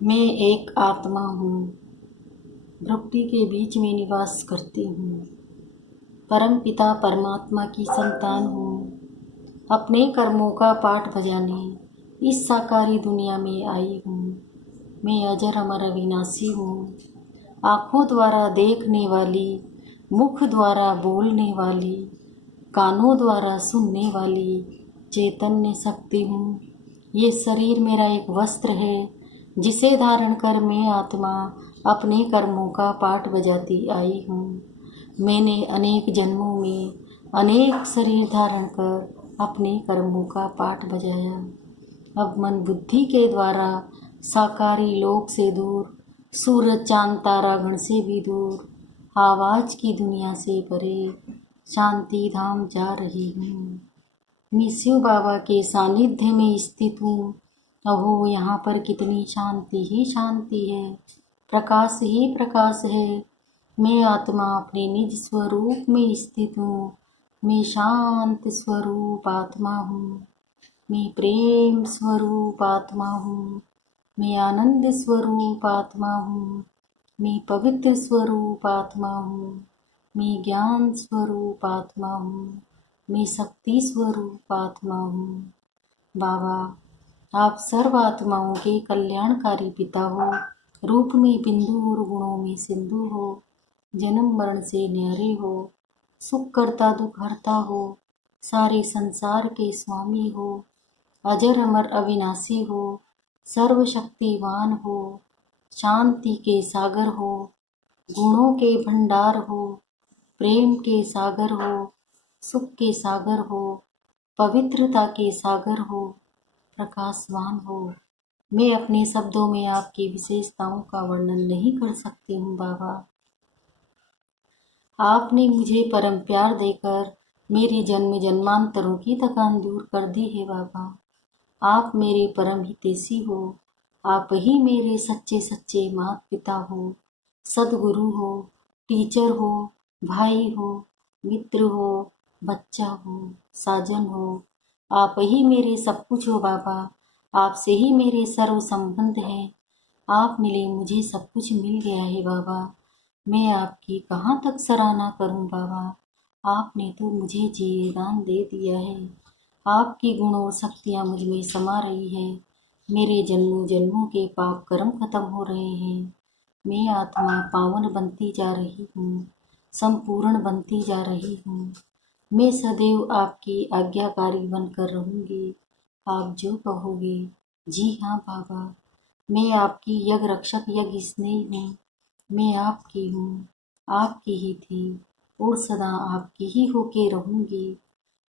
मैं एक आत्मा हूँ, प्रकृति के बीच में निवास करती हूँ। परम पिता परमात्मा की संतान हूँ। अपने कर्मों का पाठ बजाने इस साकारी दुनिया में आई हूँ। मैं अजर अमर अविनाशी हूँ। आँखों द्वारा देखने वाली, मुख द्वारा बोलने वाली, कानों द्वारा सुनने वाली चैतन्य शक्ति हूँ। ये शरीर मेरा एक वस्त्र है जिसे धारण कर मैं आत्मा अपने कर्मों का पाठ बजाती आई हूँ। मैंने अनेक जन्मों में अनेक शरीर धारण कर अपने कर्मों का पाठ बजाया। अब मन बुद्धि के द्वारा साकारी लोक से दूर, सूरज चांद तारा गण से भी दूर, आवाज की दुनिया से परे शांति धाम जा रही हूँ। मैं शिव बाबा के सानिध्य में स्थित हूँ। अहो, यहाँ पर कितनी शांति ही शांति है, प्रकाश ही प्रकाश है। मैं आत्मा अपने निज स्वरूप में स्थित हूँ। मैं शांत स्वरूप आत्मा हूँ। मैं प्रेम स्वरूप आत्मा हूँ। मैं आनंद स्वरूप आत्मा हूँ। मैं पवित्र स्वरूप आत्मा हूँ। मैं ज्ञान स्वरूप आत्मा हूँ। मैं शक्ति स्वरूप आत्मा हूँ। बाबा, आप सर्व आत्माओं के कल्याणकारी पिता हो। रूप में बिंदु और गुणों में सिंधु हो। जन्म मरण से न्यारे हो। सुख करता दुख हरता हो। सारे संसार के स्वामी हो। अजर अमर अविनाशी हो। सर्वशक्तिवान हो। शांति के सागर हो। गुणों के भंडार हो। प्रेम के सागर हो। सुख के सागर हो। पवित्रता के सागर हो। प्रकाशवान हो। मैं अपने शब्दों में आपकी विशेषताओं का वर्णन नहीं कर सकती हूँ बाबा। आपने मुझे परम प्यार देकर मेरी जन्म जन्मांतरों की थकान दूर कर दी है बाबा। आप मेरे परम हितैषी हो। आप ही मेरे सच्चे सच्चे माता पिता हो, सदगुरु हो, टीचर हो, भाई हो, मित्र हो, बच्चा हो, साजन हो। आप ही मेरे सब कुछ हो बाबा। आपसे ही मेरे सर्व संबंध हैं। आप मिले मुझे सब कुछ मिल गया है बाबा। मैं आपकी कहाँ तक सराहना करूं बाबा। आपने तो मुझे जीवदान दे दिया है। आपकी गुण और शक्तियाँ मुझ में समा रही है। मेरे जन्मों जन्मों के पाप कर्म खत्म हो रहे हैं। मैं आत्मा पावन बनती जा रही हूँ, संपूर्ण बनती जा रही हूँ। मैं सदैव आपकी आज्ञाकारी बनकर रहूँगी। आप जो कहोगे। जी हाँ बाबा, मैं आपकी यज्ञ रक्षक यज्ञ स्नेही हूँ। मैं आपकी हूँ, आपकी ही थी और सदा आपकी ही होके रहूँगी।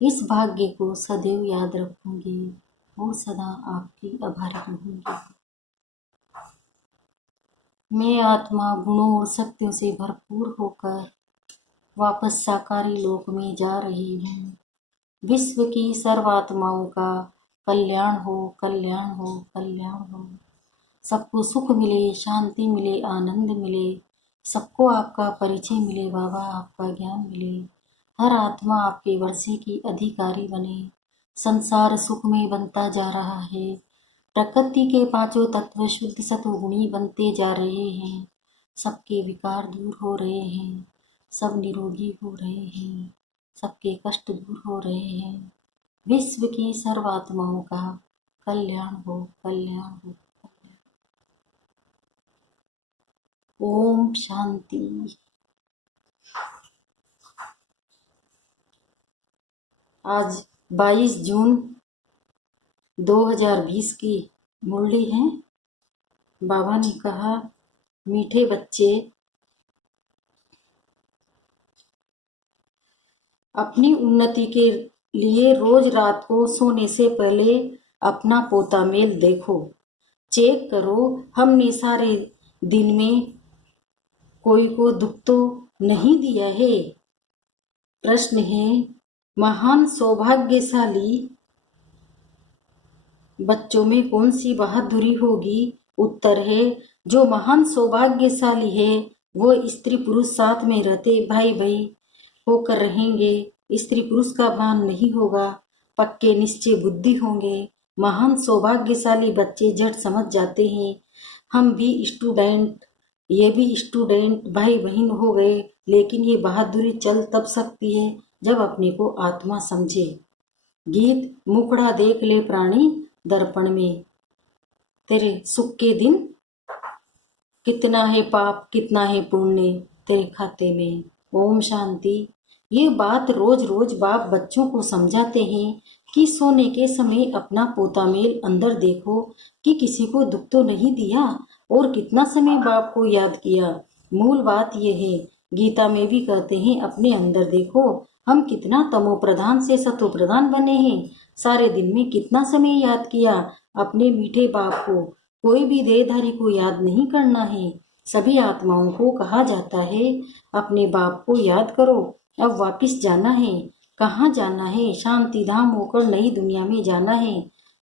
इस भाग्य को सदैव याद रखूँगी और सदा आपकी आभारी रहूँगी। मैं आत्मा गुणों और शक्तियों से भरपूर होकर वापस साकारी लोक में जा रही हूँ। विश्व की सर्वात्माओं का कल्याण हो, कल्याण हो, कल्याण हो। सबको सुख मिले, शांति मिले, आनंद मिले। सबको आपका परिचय मिले बाबा, आपका ज्ञान मिले। हर आत्मा आपके वर्षे की अधिकारी बने। संसार सुखमय बनता जा रहा है। प्रकृति के पांचों तत्व शुद्ध सतोगुणी बनते जा रहे हैं। सबके विकार दूर हो रहे हैं। सब निरोगी हो रहे हैं। सबके कष्ट दूर हो रहे हैं। विश्व की सर्वात्माओं का कल्याण हो, कल्याण हो। ओम शांति। आज 22 जून 2020 की मुरली है। बाबा ने कहा, मीठे बच्चे, अपनी उन्नति के लिए रोज रात को सोने से पहले अपना पोता मेल देखो, चेक करो हमने सारे दिन में कोई को दुख तो नहीं दिया है। प्रश्न है, महान सौभाग्यशाली बच्चों में कौन सी बहादुरी होगी? उत्तर है, जो महान सौभाग्यशाली है वो स्त्री पुरुष साथ में रहते भाई भाई होकर रहेंगे। स्त्री पुरुष का भान नहीं होगा, पक्के निश्चय बुद्धि होंगे। महान सौभाग्यशाली बच्चे झट समझ जाते हैं हम भी स्टूडेंट, ये भी स्टूडेंट भाई बहन हो गए, लेकिन ये बहादुरी चल तब सकती है जब अपने को आत्मा समझे। गीत मुखड़ा देख ले प्राणी दर्पण में, तेरे सुख के दिन कितना है पाप कितना है पुण्य तेरे खाते में। ओम शांति। ये बात रोज रोज बाप बच्चों को समझाते हैं कि सोने के समय अपना पोता मेल अंदर देखो कि किसी को दुख तो नहीं दिया, और कितना समय बाप को याद किया। मूल बात यह है, गीता में भी कहते हैं अपने अंदर देखो, हम कितना तमो प्रधान से सतो प्रधान बने हैं। सारे दिन में कितना समय याद किया अपने मीठे बाप को। कोई भी देहधारी को याद नहीं करना है। सभी आत्माओं को कहा जाता है अपने बाप को याद करो, अब वापिस जाना है। कहाँ जाना है? शांति धाम होकर नई दुनिया में जाना है।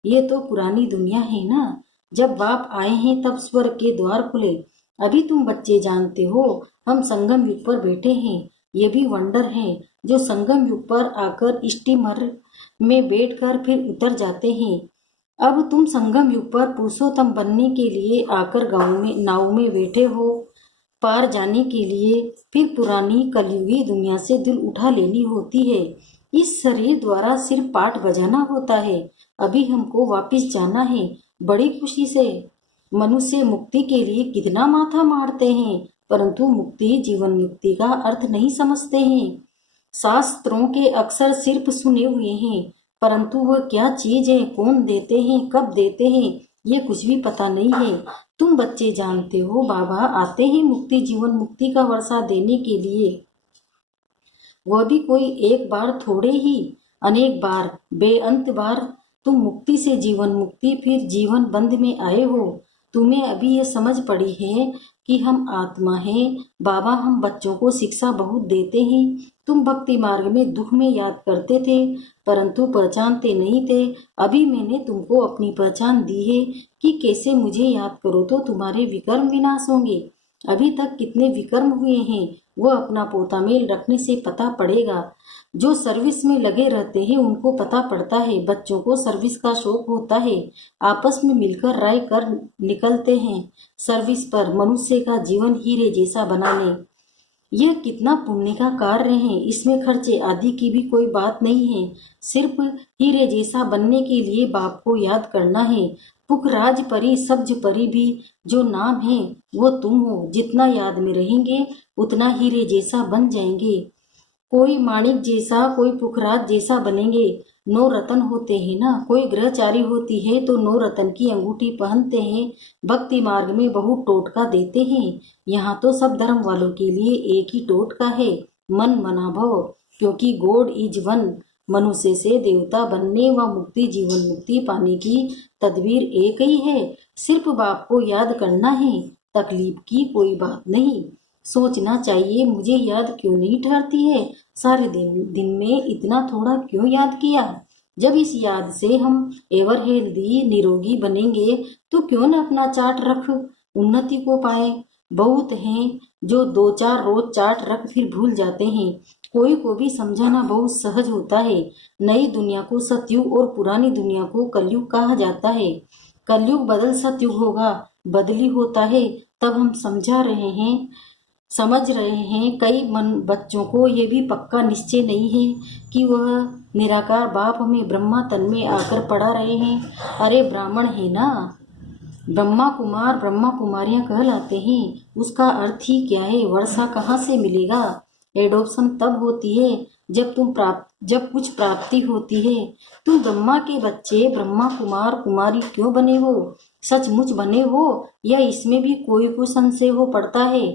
ये तो पुरानी दुनिया है ना। जब बाप आए हैं तब स्वर्ग के द्वार खुले। अभी तुम बच्चे जानते हो हम संगम युग पर बैठे हैं। ये भी वंडर है जो संगम युग पर आकर स्टीमर में बैठकर फिर उतर जाते हैं। अब तुम संगम युग पर पुरुषोत्तम बनने के लिए आकर गांव में नाव में बैठे हो, पार जाने के लिए फिर पुरानी कलयुगी दुनिया से दिल उठा लेनी होती है। इस शरीर द्वारा सिर्फ पाठ बजाना होता है। अभी हमको वापिस जाना है। बड़ी खुशी से मनुष्य मुक्ति के लिए कितना माथा मारते हैं, परंतु मुक्ति जीवन मुक्ति का अर्थ नहीं समझते हैं। शास्त्रों के अक्षर सिर्फ सुने हुए हैं, परंतु वह क्या चीज है, कौन देते हैं, कब देते हैं, ये कुछ भी पता नहीं है। तुम बच्चे जानते हो बाबा आते हैं मुक्ति जीवन मुक्ति का वर्षा देने के लिए। वह भी कोई एक बार थोड़े ही, अनेक बार, बेअंत बार। तुम मुक्ति से जीवन मुक्ति फिर जीवन बंद में आए हो। तुम्हें अभी यह समझ पड़ी है कि हम आत्मा हैं। बाबा हम बच्चों को शिक्षा बहुत देते हैं। तुम भक्ति मार्ग में दुख में याद करते थे, परंतु पहचानते नहीं थे। अभी मैंने तुमको अपनी पहचान दी है कि कैसे मुझे याद करो तो तुम्हारे विकर्म विनाश होंगे। अभी तक कितने विकर्म हुए हैं वह अपना पोता मेल रखने से पता पड़ेगा। जो सर्विस में लगे रहते हैं उनको पता पड़ता है। बच्चों को सर्विस का शौक होता है, आपस में मिलकर राय कर निकलते हैं सर्विस पर, मनुष्य का जीवन हीरे जैसा बनाने। यह कितना पुण्य का कार्य है, इसमें खर्चे आदि की भी कोई बात नहीं है। सिर्फ हीरे जैसा बनने के लिए बाप को याद करना है। पुखराज परी सब्ज परी भी जो नाम है वो तुम हो। जितना याद में रहेंगे उतना हीरे जैसा बन जाएंगे। कोई माणिक जैसा, कोई पुखराज जैसा बनेंगे। 9 रतन होते हैं ना, कोई ग्रहचारी होती है तो 9 रतन की अंगूठी पहनते हैं। भक्ति मार्ग में बहुत टोटका देते हैं। यहाँ तो सब धर्म वालों के लिए एक ही टोटका है, मन मना भव, क्योंकि गॉड इज वन। मनुष्य से देवता बनने व मुक्ति जीवन मुक्ति पाने की तदबीर एक ही है। सिर्फ बाप को याद करना है, तकलीफ की कोई बात नहीं। सोचना चाहिए मुझे याद क्यों नहीं ठहरती है, सारे दिन में इतना थोड़ा क्यों याद किया। जब इस याद से हम एवर हेल्दी निरोगी बनेंगे तो क्यों न अपना चार्ट रख उन्नति को पाए। बहुत हैं जो 2-4 रोज चार्ट रख फिर भूल जाते हैं। कोई को भी समझाना बहुत सहज होता है। नई दुनिया को सतयुग और पुरानी दुनिया को कलयुग कहा जाता है। कलयुग बदल सतयुग होगा, बदली होता है। तब हम समझ रहे हैं कई बच्चों को ये भी पक्का निश्चय नहीं है कि वह निराकार बाप हमें ब्रह्मा तन में आकर पढ़ा रहे हैं। अरे ब्राह्मण है ना, ब्रह्मा कुमार ब्रह्मा कुमारियां कहलाते हैं। उसका अर्थ ही क्या है, वर्षा कहाँ से मिलेगा। एडॉप्शन तब होती है जब कुछ प्राप्ति होती है। तुम ब्रह्मा के बच्चे ब्रह्मा कुमार कुमारी क्यों बने हो, सचमुच बने हो या इसमें भी कोई को संशय हो पड़ता है।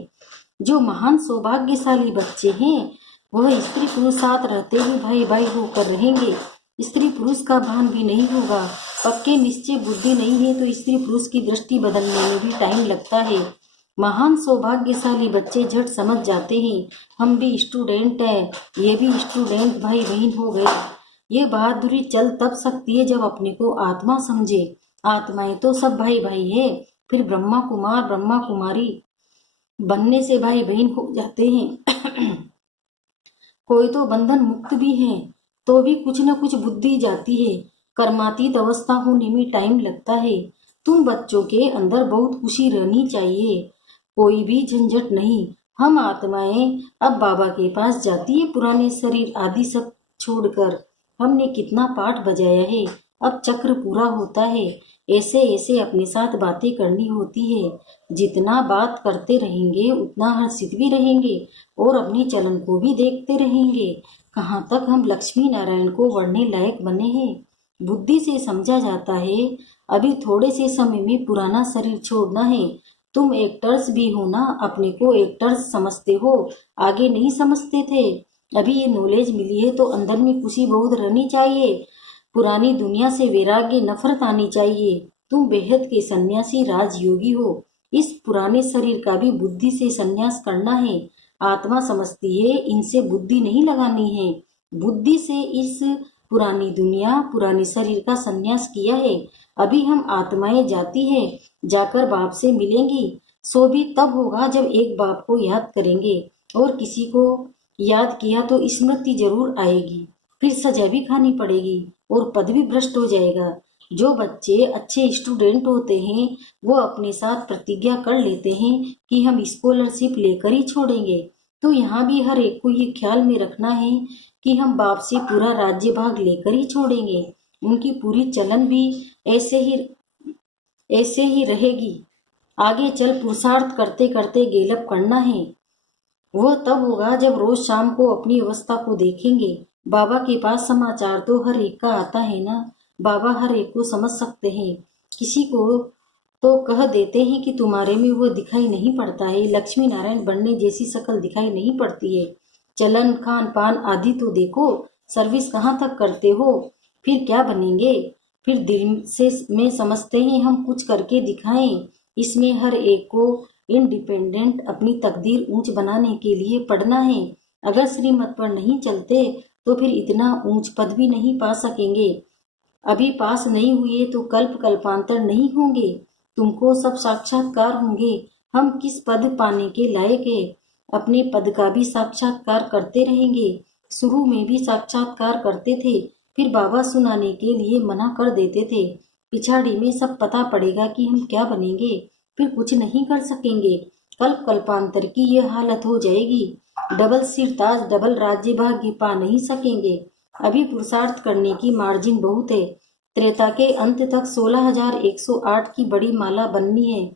जो महान सौभाग्यशाली बच्चे हैं वह स्त्री पुरुष साथ रहते ही भाई भाई होकर रहेंगे। स्त्री पुरुष का भान भी नहीं होगा। पक्के निश्चय बुद्धि नहीं है तो स्त्री पुरुष की दृष्टि बदलने में भी टाइम लगता है। महान सौभाग्यशाली बच्चे झट समझ जाते हैं हम भी स्टूडेंट हैं, ये भी स्टूडेंट भाई बहन हो गए। ये बहादुरी चल तब सकती है जब अपने को आत्मा समझे। आत्माएं तो सब भाई भाई है, फिर ब्रह्मा कुमार ब्रह्मा कुमारी बनने से भाई बहन हो जाते हैं। कोई तो बंधन मुक्त भी है तो भी कुछ न कुछ बुद्धि जाती है। कर्मातीत अवस्था होने में टाइम लगता है। तुम बच्चों के अंदर बहुत खुशी रहनी चाहिए, कोई भी झंझट नहीं। हम आत्माएं अब बाबा के पास जाती है पुराने शरीर आदि सब छोड़कर। हमने कितना पाठ बजाया है, अब चक्र पूरा होता है। ऐसे ऐसे अपने साथ बातें करनी होती है। जितना बात करते रहेंगे उतना हर्षित भी रहेंगे और अपने चलन को भी देखते रहेंगे। कहाँ तक हम लक्ष्मी नारायण को वरने लायक बने हैं। बुद्धि से समझा जाता है अभी थोड़े से समय में पुराना शरीर छोड़ना है। तुम एक्टर्स भी हो ना, अपने को एक्टर्स समझते हो, आगे नहीं समझते थे। अभी ये नॉलेज मिली है तो अंदर में खुशी बहुत रहनी चाहिए। पुरानी दुनिया से वैराग्य नफरत आनी चाहिए। तुम बेहद के सन्यासी राजयोगी हो। इस पुराने शरीर का भी बुद्धि से सन्यास करना है। आत्मा समझती है इनसे बुद्धि नहीं लगानी है। बुद्धि से इस पुरानी दुनिया पुराने शरीर का सन्यास किया है। अभी हम आत्माएं जाती है, जाकर बाप से मिलेंगी। सो भी तब होगा जब एक बाप को याद करेंगे, और किसी को याद किया तो स्मृति जरूर आएगी। फिर सजा भी खानी पड़ेगी और पद भी भ्रष्ट हो जाएगा। जो बच्चे अच्छे स्टूडेंट होते हैं वो अपने साथ प्रतिज्ञा कर लेते हैं कि हम स्कॉलरशिप लेकर ही छोड़ेंगे। तो यहाँ भी हर एक को ये ख्याल में रखना है कि हम बाप से पूरा राज्य भाग लेकर ही छोड़ेंगे। उनकी पूरी चलन भी ऐसे ही रहेगी। आगे चल पुरुषार्थ करते करते गेलप करना है। वह तब होगा जब रोज शाम को अपनी अवस्था को देखेंगे। बाबा के पास समाचार तो हर एक का आता है ना। बाबा हर एक को समझ सकते हैं। किसी को तो कह देते हैं कि तुम्हारे में वह दिखाई नहीं पड़ता है, लक्ष्मी नारायण बनने जैसी शक्ल दिखाई नहीं पड़ती है। चलन खान पान आदि तो देखो, सर्विस कहाँ तक करते हो, फिर क्या बनेंगे। फिर दिल से में समझते हैं हम कुछ करके दिखाएं। इसमें हर एक को इंडिपेंडेंट अपनी तकदीर ऊंच बनाने के लिए पढ़ना है। अगर श्रीमत पर नहीं चलते तो फिर इतना ऊंच पद भी नहीं पा सकेंगे। अभी पास नहीं हुए तो कल्प कल्पांतर नहीं होंगे। तुमको सब साक्षात्कार होंगे। हम किस पद पाने के लायक है, अपने पद का भी साक्षात्कार करते रहेंगे। शुरू में भी साक्षात्कार करते थे, फिर बाबा सुनाने के लिए मना कर देते थे। पिछाड़ी में सब पता पड़ेगा कि हम क्या बनेंगे, फिर कुछ नहीं कर सकेंगे। कल्प कल्पांतर की यह हालत हो जाएगी। डबल सिर ताज डबल राज्य भाग्य पा नहीं सकेंगे। अभी पुरुषार्थ करने की मार्जिन बहुत है। त्रेता के अंत तक 16,108 की बड़ी माला बननी है।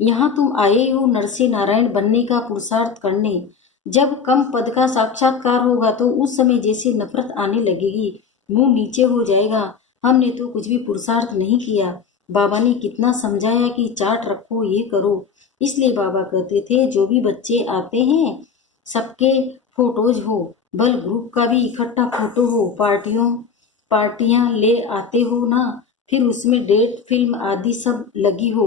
यहाँ तुम आए हो नरसे नारायण बनने का पुरुषार्थ करने। जब कम पद का साक्षात्कार होगा तो उस समय जैसे नफरत आने लगेगी, मुंह नीचे हो जाएगा। हमने तो कुछ भी पुरुषार्थ नहीं किया। बाबा ने कितना समझाया कि चार्ट रखो, ये करो। इसलिए बाबा कहते थे जो भी बच्चे आते हैं सबके फोटोज हो, बल ग्रुप का भी इकट्ठा फोटो हो, पार्टियां ले आते हो ना, फिर उसमें डेट फिल्म आदि सब लगी हो।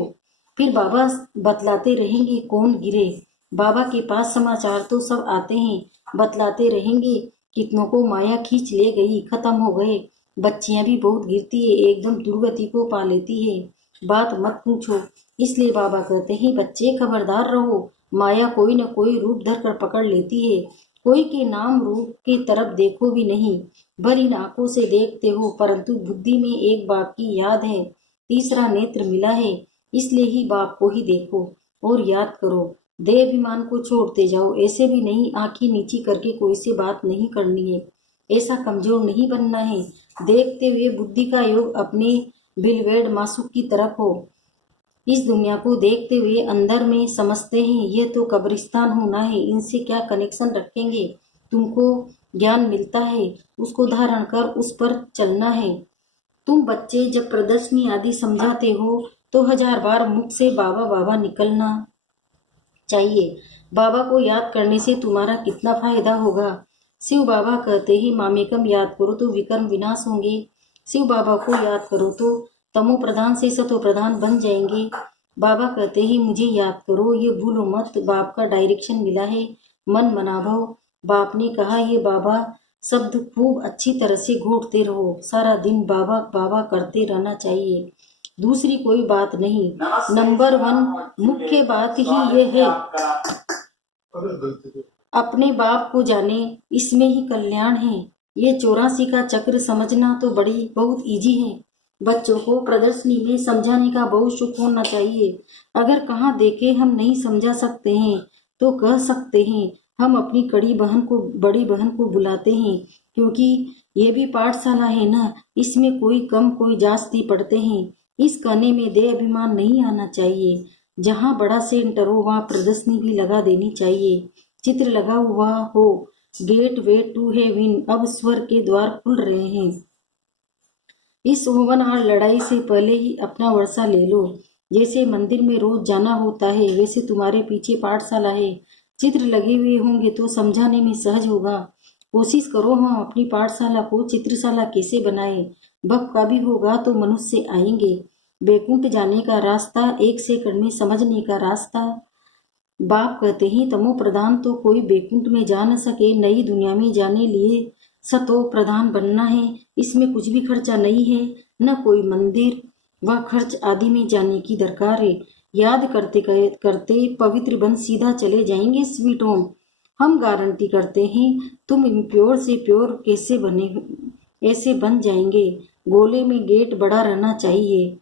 फिर बाबा बतलाते रहेंगे कौन गिरे। बाबा के पास समाचार तो सब आते हैं, बतलाते रहेंगे कितनों को माया खींच ले गई, खत्म हो गए। बच्चियां भी बहुत गिरती है, एकदम दुर्गति को पा लेती है, बात मत पूछो। इसलिए बाबा कहते हैं बच्चे खबरदार रहो, माया कोई न कोई रूप धर कर पकड़ लेती है। कोई के नाम रूप की तरफ देखो भी नहीं, भर इन आंखों से देखते हो, परंतु बुद्धि में एक बाप की याद है, तीसरा नेत्र मिला है। इसलिए ही बाप को ही देखो और याद करो। देह अभिमान को छोड़ते जाओ। ऐसे भी नहीं आंखें नीची करके कोई से बात नहीं करनी है, ऐसा कमजोर नहीं बनना है। देखते हुए बुद्धि का योग अपने बिलवेड मासूक की तरफ हो। इस दुनिया को देखते हुए अंदर में समझते हैं ये तो कब्रिस्तान होना है, इनसे क्या कनेक्शन रखेंगे। तुमको ज्ञान मिलता है, उसको धारण कर उस पर चलना है। तुम बच्चे जब प्रदर्शनी आदि समझाते हो तो 1000 बार मुख से बाबा बाबा निकलना चाहिए। बाबा को याद करने से तुम्हारा कितना फायदा होगा। शिव बाबा कहते हैं मामेकम याद करो तो विकर्म विनाश होंगे। शिव बाबा को याद करो तो तमो प्रधान से सतो प्रधान बन जाएंगे। बाबा कहते हैं मुझे याद करो, ये भूलो मत, बाप का डायरेक्शन मिला है, मन मनाभव। बाप ने कहा ये बाबा शब्द खूब अच्छी तरह से घोटते रहो, सारा दिन बाबा बाबा करते रहना चाहिए, दूसरी कोई बात नहीं। नंबर 1 मुख्य बात ही ये है अपने बाप को जाने, इसमें ही कल्याण है। ये 84 का चक्र समझना तो बहुत इजी है। बच्चों को प्रदर्शनी में समझाने का बहुत सुख होना चाहिए। अगर कहाँ देखे हम नहीं समझा सकते हैं तो कह सकते हैं हम अपनी बड़ी बहन को बुलाते हैं, क्योंकि ये भी पाठशाला है ना, इसमें कोई कम कोई जास्ती पढ़ते हैं। इस कहने में दे अभिमान नहीं आना चाहिए। जहाँ बड़ा सेंटर हो वहाँ प्रदर्शनी भी लगा देनी चाहिए। चित्र लगा हुआ हो, गेट वे टू हेवन, अब स्वर्ग के द्वार खुल रहे हैं। इस होनहार लड़ाई से पहले ही अपना वर्षा ले लो। जैसे मंदिर में रोज जाना होता है वैसे तुम्हारे पीछे पाठशाला है। चित्र लगे हुए होंगे तो समझाने में सहज होगा। कोशिश करो हम अपनी पाठशाला को चित्रशाला कैसे बनाए। भक्त का भी होगा तो मनुष्य आएंगे। बैकुंठ जाने का रास्ता 1 सेकंड में समझने का रास्ता। बाप कहते हैं तमो प्रधान तो कोई बैकुंठ में जा न सके, नई दुनिया में जाने लिए सतो प्रधान बनना है। इसमें कुछ भी खर्चा नहीं है, न कोई मंदिर व खर्च आदि में जाने की दरकार है। याद करते करते पवित्र बन सीधा चले जाएंगे स्वीट होम। हम गारंटी करते हैं तुम प्योर से प्योर कैसे बने ऐसे बन जाएंगे। गोले में गेट बड़ा रहना चाहिए।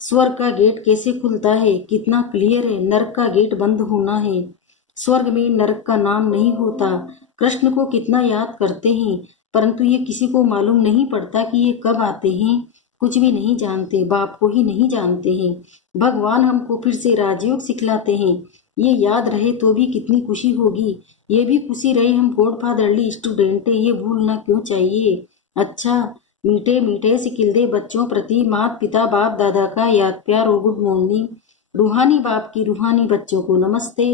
स्वर्ग का गेट कैसे खुलता है, कितना क्लियर है। नरक का गेट बंद होना है। स्वर्ग में नरक का नाम नहीं होता। कृष्ण को कितना याद करते हैं, परंतु ये किसी को मालूम नहीं पड़ता कि ये कब आते हैं। कुछ भी नहीं जानते, बाप को ही नहीं जानते हैं। भगवान हमको फिर से राजयोग सिखलाते हैं। ये याद रहे तो भी कितनी खुशी होगी। ये भी खुशी रहे हम गॉडफादरली स्टूडेंट है, ये भूलना क्यों चाहिए। अच्छा, मीठे मीठे सिकिलदे बच्चों प्रति माता पिता बाप दादा का याद प्यार और गुड मॉर्निंग। रूहानी बाप की रूहानी बच्चों को नमस्ते।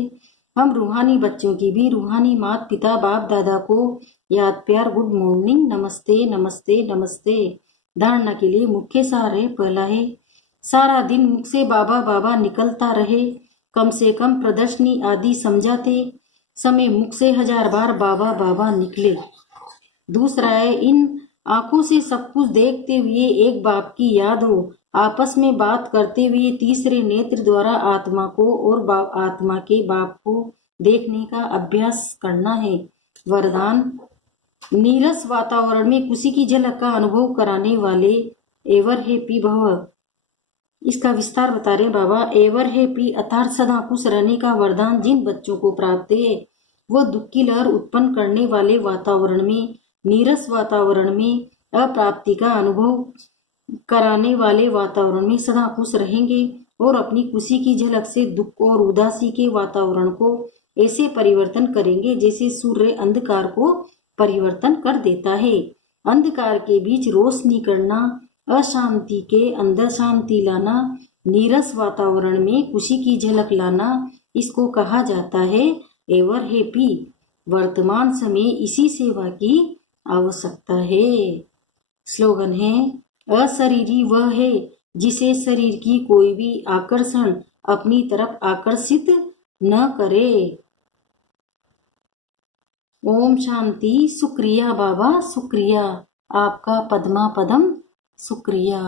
हम रूहानी बच्चों की भी रूहानी माता पिता बाप दादा को याद प्यार गुड मॉर्निंग, नमस्ते नमस्ते नमस्ते। धारणा के लिए मुख्य सार है। पहला है, सारा दिन मुख से बाबा बाबा निकलता रहे, कम से कम प्रदर्शनी आदि समझाते समय मुख से 1000 बार बाबा बाबा निकले। दूसरा है, इन आंखों से सब कुछ देखते हुए एक बाप की याद हो। आपस में बात करते हुए तीसरे नेत्र द्वारा आत्मा को और आत्मा के बाप को देखने का अभ्यास करना है। वरदान, नीरस वातावरण में खुशी की झलक का अनुभव कराने वाले एवर हैप्पी भव। इसका विस्तार बता रहे बाबा। एवर हैप्पी अर्थात सदा खुश रहने का वरदान जिन बच्चों को प्राप्त है वो दुख की लहर उत्पन्न करने वाले वातावरण में, नीरस वातावरण में, अप्राप्ति का अनुभव कराने वाले वातावरण में सदा खुश रहेंगे और अपनी खुशी की झलक से दुख और उदासी के वातावरण को ऐसे परिवर्तन करेंगे जैसे सूर्य अंधकार को परिवर्तन कर देता है। अंधकार के बीच रोशनी करना, अशांति के अंदर शांति लाना, नीरस वातावरण में खुशी की झलक लाना, इसको कहा जाता है एवर हैप्पी। वर्तमान समय इसी सेवा की आवश्यकता है। स्लोगन है, अशरीरी वह है जिसे शरीर की कोई भी आकर्षण अपनी तरफ आकर्षित न करे। ओम शांति। शुक्रिया बाबा, शुक्रिया आपका पद्मा पदम, शुक्रिया।